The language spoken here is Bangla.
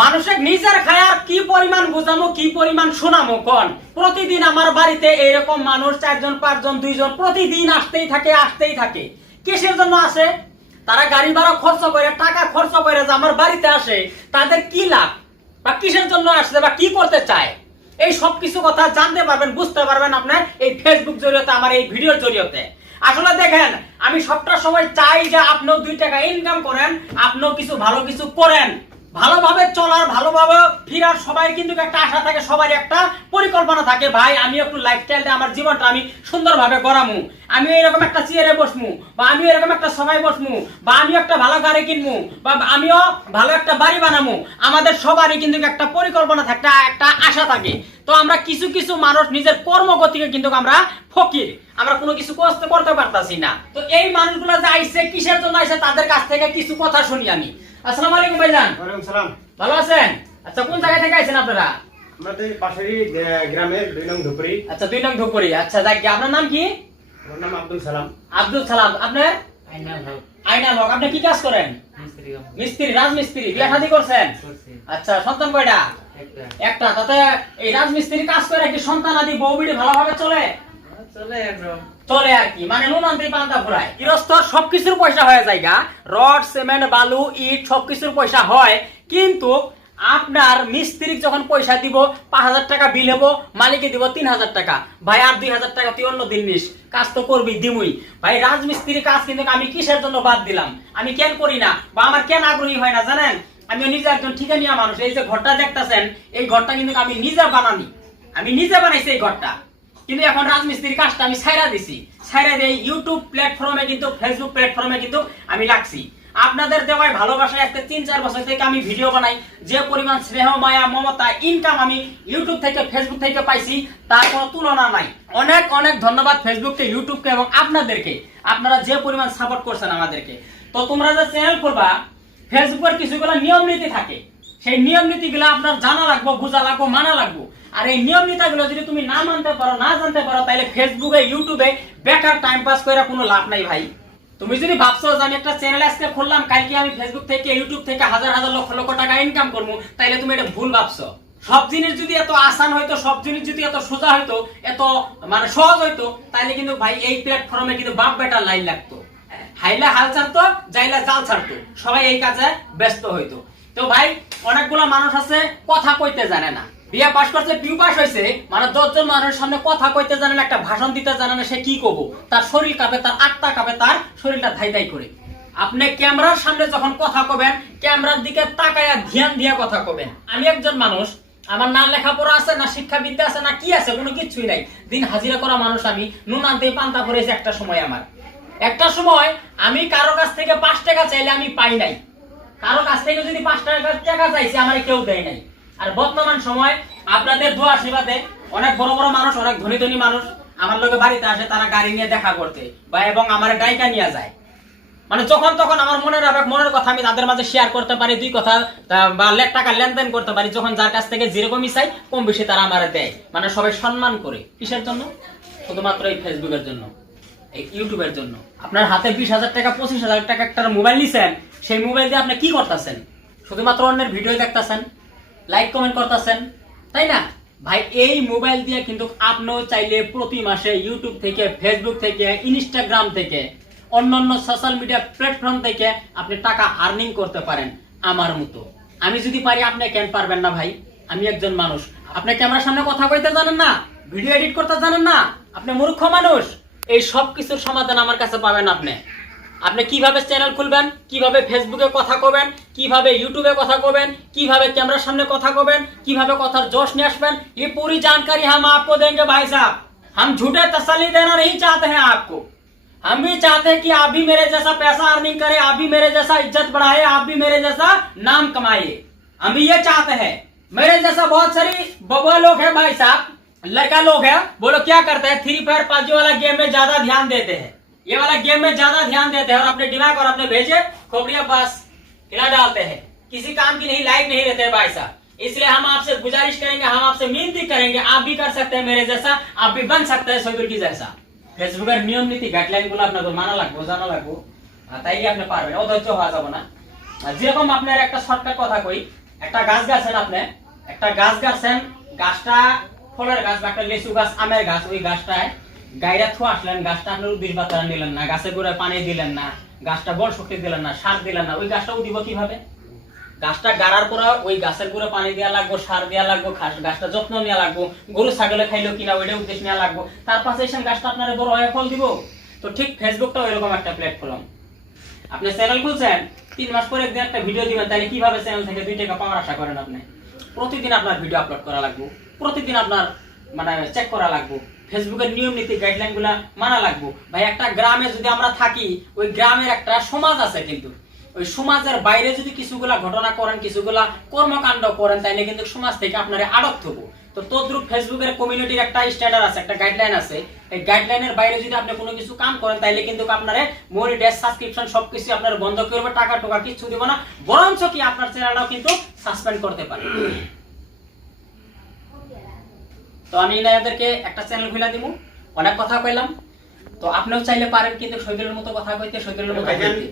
মানুষের নিজের খায়ার কি পরিমাণ বুঝামো কি পরিমাণ শোনামো কোন প্রতিদিন আমার বাড়িতে এইরকম মানুষ 4 জন 5 জন 2 জন প্রতিদিন আসতেই থাকে কিসের জন্য আসে তারা গাড়ি ভাড়া খরচ করে টাকা খরচ করে যে আমার বাড়িতে আসে তাদের কি লাভ বা কিসের জন্য আসছে বা কি করতে চায় এই সব কিছু কথা জানতে পারবেন বুঝতে পারবেন আপনার এই ফেসবুক জরিয়তে আমার এই ভিডিওর জরিয়তে আসলে দেখেন আমি সবটা সময় চাই যে আপনিও 2 টাকা ইনকাম করেন আপনিও কিছু ভালো কিছু করেন ভালোভাবে চলার ভালোভাবে ফিরার সবাই কিন্তু একটা আশা থাকে সবার একটা পরিকল্পনা থাকে ভাই আমি একটু লাইফস্টাইলটা আমার জীবনটা আমি সুন্দরভাবে গড়ামু আমি এরকম একটা চেয়ারে বসমু বা আমি এরকম একটা সভায় বসমু বা আমি একটা ভালো গাড়ি কিনবো বা আমিও ভালো একটা বাড়ি বানামু আমাদের সবারই কিন্তু একটা পরিকল্পনা থাকে একটা আশা থাকে তো আমরা কিছু কিছু মানুষ নিজের কর্মগতিকে কিন্তু আমরা ফকির আমরা কোনো কিছু করতে পারতাছি না তো এই মানুষগুলো যে আইছে কিসের জন্য আইছে তাদের কাছ থেকে কিছু কথা শুনি আমি আসসালামু আলাইকুম ভাইজান। ওয়ালাইকুম সালাম। ভালো আছেন? আচ্ছা কোন জায়গা থেকে আইছেন আপনারা? আমাদের পাশেরই গ্রামের 2 নং ধুপরি। আচ্ছা 2 নং ধুপরি। আচ্ছা যাক আপনার নাম কি? আমার নাম আব্দুল সালাম। আব্দুল সালাম। আপনার? আইনাল হক। আইনাল হক। আপনি কি কাজ করেন? মিস্ত্রি কাম। মিস্ত্রি, রাজমিস্ত্রি। বিয়ে শাদী করছেন? করছি। আচ্ছা সন্তান কয়টা? একটা। তাতে এই রাজমিস্ত্রি কাজ করে কি সন্তান আদি বউ বিড়ি ভালোভাবে চলে? চলে একদম। চলে আর কি মানে নুন আনতে পান্তা ফুরায় গৃহস্থ সবকিছুর পয়সা হয়ে যায় রড সিমেন্ট বালু ইট সবকিছুর পয়সা হয় কিন্তু আপনার মিস্ত্রি যখন পয়সা দিব 5,000 টাকা বিল হবো মালিকে দিব 3,000 টাকা ভাই আর 2,000 টাকা তুই অন্য দিন নিস কাজ তো করবি দিমুই ভাই রাজমিস্ত্রি কাজ কিন্তু আমি কিসের জন্য বাদ দিলাম আমি কেন করি না বা আমার কেন আগ্রহী হয় না জানেন আমি নিজে একজন ঠিকানিয়া মানুষ এই যে ঘরটা দেখতেছেন এই ঘরটা কিন্তু আমি নিজে বানানি আমি নিজে বানাইছি এই ঘরটা কিন্তু এখন রাজমিস্ত্রির কাজটা আমি ছাইরা দিছি ছাইরা দিয়ে ইউটিউব প্ল্যাটফর্মে কিন্তু ফেসবুক প্ল্যাটফর্মে কিন্তু আমি লাগছি আপনাদের দেওয়ায় ভালোবাসায় আজকে 3-4 বছর থেকে আমি ভিডিও বানাই যে পরিমাণ স্নেহ মায়া মমতা ইনকাম আমি ইউটিউব থেকে ফেসবুক থেকে পাইছি তার কোনো তুলনা নাই অনেক অনেক ধন্যবাদ ফেসবুককে ইউটিউবকে এবং আপনাদেরকে আপনারা যে পরিমাণ সাপোর্ট করছেন আমাদেরকে তো তোমরা যে চ্যানেল করবা ফেসবুকের কিছুগুলো নিয়ম নীতি থাকে সেই নিয়ম নীতিগুলো আপনার জানা লাগবে বোঝা লাগবে মানা লাগবে আর এই নিয়ম নীতিগুলো যদি তুমি না মানতে পারো না জানতে পারো তাহলে ফেসবুকে ইউটিউবে বেকার টাইম পাস করে কোনো লাভ নাই ভাই তুমি যদি ভাবছো যে আমি একটা চ্যানেল আজকে খুললাম কালকে আমি ফেসবুক থেকে ইউটিউব থেকে হাজার হাজার লক্ষ লক্ষ টাকা ইনকাম করবো তাহলে তুমি এটা ভুল ভাবছো সব জিনিস যদি এত আসান হইতো সব জিনিস যদি এত সোজা হইতো এত মানে সহজ হইতো তাহলে কিন্তু ভাই এই প্ল্যাটফর্মে কিন্তু বাপ বেটার লাইন লাগতো হাইলা হাল ছাড়তো যাইলা জাল ছাড়তো সবাই এই কাজে ব্যস্ত হইতো তো ভাই অনেকগুলো মানুষ আছে কথা কইতে জানে না বিয়ে পাস করছে পিউ পাস হয়েছে মানে 10 জন মানুষের সামনে কথা কইতে জানে না একটা ভাষণ দিতে জানে না সে কি কব তার শরীর কাঁপে তার আত্মা কাঁপে তার শরীরটা ধাই ধাই করে আপনি ক্যামেরার সামনে যখন কথা কবেন ক্যামেরার দিকে তাকায়া ধ্যান দিয়ে কথা কবেন আমি একজন মানুষ আমার না লেখাপড়া আছে না শিক্ষাবিদ্যা আছে না কি আছে কোনো কিছুই নাই দিন হাজিরা করা মানুষ আমি নুন আনতে পান্তা পড়েছে একটা সময় আমি কারো কাছ থেকে 5 টাকা চাইলে আমি পাই নাই কারো কাছ থেকে যদি 5 টাকা চাইছি আমার কেউ দেয় নাই আর বর্তমান সময় আপনাদের দোয়া আশীর্বাদে অনেক বড় বড় মানুষ অনেক ধনী ধনী মানুষ আমার লোকে বাড়িতে আসে তারা গাড়ি নিয়ে দেখা করতে বা এবং আমার ডাইকা নিয়ে যায় মানে যখন তখন আমার মনের কথা আমি তাদের মাঝে শেয়ার করতে পারি 2 কথা বা টাকা লেনদেন করতে পারি যখন যার কাছ থেকে যেরকমই চাই কম বেশি তারা আমার দেয় মানে সবাই সম্মান করে কিসের জন্য শুধুমাত্র এই ফেসবুকের জন্য এই ইউটিউবের জন্য আপনার হাতে 20,000 টাকা 25,000 টাকা একটা মোবাইল নিছেন সেই মোবাইল দিয়ে আপনি কি করতেছেন শুধুমাত্র অন্যের ভিডিও দেখতেছেন লাইক কমেন্ট করতেছেন তাই না ভাই এই মোবাইল দিয়ে কিন্তু আপনিও চাইলে প্রতি মাসে ইউটিউব থেকে ফেসবুক থেকে ইনস্টাগ্রাম থেকে অন্যান্য সোশ্যাল মিডিয়া প্ল্যাটফর্ম থেকে আপনি টাকা আর্নিং করতে পারেন আমার মতো আমি যদি পারি আপনি কেন পারবেন না ভাই আমি একজন মানুষ আপনি ক্যামেরার সামনে কথা কইতে জানেন না ভিডিও এডিট করতে জানেন না আপনি মূর্খ মানুষ এই সব কিছুর সমাধান আমার কাছে পাবেন আপনি কিভাবে চ্যানেল খুলবেন কিভাবে ফেসবুকে কথা কবেন কিভাবে ইউটিউবে কথা কবেন কিভাবে ক্যামেরার সামনে কথা কবেন কিভাবে কথার जोश নিয়ে আসবেন ये पूरी जानकारी हम आपको देंगे भाई साहब हम झूठे तसल्ली देना नहीं चाहते हैं आपको हम भी चाहते हैं कि आप भी मेरे जैसा पैसा अर्निंग करें आप भी मेरे जैसा इज्जत बढ़ाए आप भी मेरे जैसा नाम कमाइए हम भी ये चाहते हैं मेरे जैसा बहुत सारी बबुआ लोग है भाई साहब लड़का लोग है वो लोग क्या करते हैं फ्री फायर पबजी वाला गेम में ज्यादा ध्यान देते हैं ये वाला गेम में ज्यादा ध्यान देते हैं और अपने दिमाग और अपने भेजे खोपड़िया बस हिला डालते हैं किसी काम की नहीं लाइक नहीं रहते भाई साहब इसलिए हम आपसे गुजारिश करेंगे हम आपसे मिनती करेंगे आप भी कर सकते हैं मेरे जैसा आप भी बन सकते हैं शहीदुल की जैसा ফেসবুকের নিয়ম নীতি গাইডলাইন গুলো আপনাকে মানা লাগবে জানা লাগবে তাইলে আপনি পারবেন অধৈর্য হওয়া যাবে না যেরকম আপনার একটা শর্টকাট কথা কই একটা গাছ গাছেন আপনি, একটা গাছ গাছেন, গাছটা ফলের গাছ বা একটা লিচু গাছ, আমের গাছ, ওই গাছটায় গাইরা থু আসলেন, গাছটা আপনি উদ্ভিদ পাতা নিলেন না, গাছের গোড়ায় পানি দিলেন না, গাছটা বল শক্তি দিলেন না, সার দিলেন না, ওই গাছটা উঠিব কিভাবে? গাছটা গাড়ার পরে ওই গাছের গোড়ে পানি দেওয়া লাগবে, সার দেওয়া লাগবে, গাছটা যত্ন নেওয়া লাগবে, গরু ছাগলে খাইলো কিনা ওইটা উদ্দেশ্য নেওয়া লাগবে, তার পাশে এসে গাছটা আপনার বড় হয়ে ফল দিব। তো ঠিক ফেসবুকটাও এরকম একটা প্ল্যাটফর্ম। আপনি চ্যানেল খুলছেন, 3 মাস পরে একদিন একটা ভিডিও দিবেন, তাহলে কিভাবে চ্যানেল থেকে 2 টাকা পাওয়ার আশা করেন? আপনি প্রতিদিন আপনার ভিডিও আপলোড করা লাগবে, প্রতিদিন আপনার মানে চেক করা লাগবে, ফেসবুকের নিয়ম নীতি গাইডলাইন গুলা মানা লাগবে। ভাই একটা গ্রামে যদি আমরা থাকি, ওই গ্রামের একটা সমাজ আছে, কিন্তু ওই সমাজের বাইরে যদি কিছুগুলা ঘটনা করেন, কিছুগুলা কর্মকাণ্ড করেন, তাইলে কিন্তু সমাজ থেকে আপনারা আটক হবো। তো তদ্রুপ ফেসবুকের কমিউনিটির একটা স্ট্যান্ডার্ড আছে, একটা গাইডলাইন আছে। এই গাইডলাইনের বাইরে যদি আপনি কোনো কিছু কাম করেন, তাইলে কিন্তু আপনারা মনিটাইজ, সাবস্ক্রিপশন সবকিছু আপনার বন্ধ করবে, টাকা টোকা কিছু দিব না, বরঞ্চ কি আপনার চ্যানেলটাও কিন্তু সাসপেন্ড করতে পারে। তো আমি এনাদেরকে একটা চ্যানেল খুলে দিব, অনেক কথা কইলাম। তো আপনিও চাইলে পারেন কিন্তু শহীদুলের মতো কথা কইতে, শহীদুলের মতো ভাইজান, কইতে।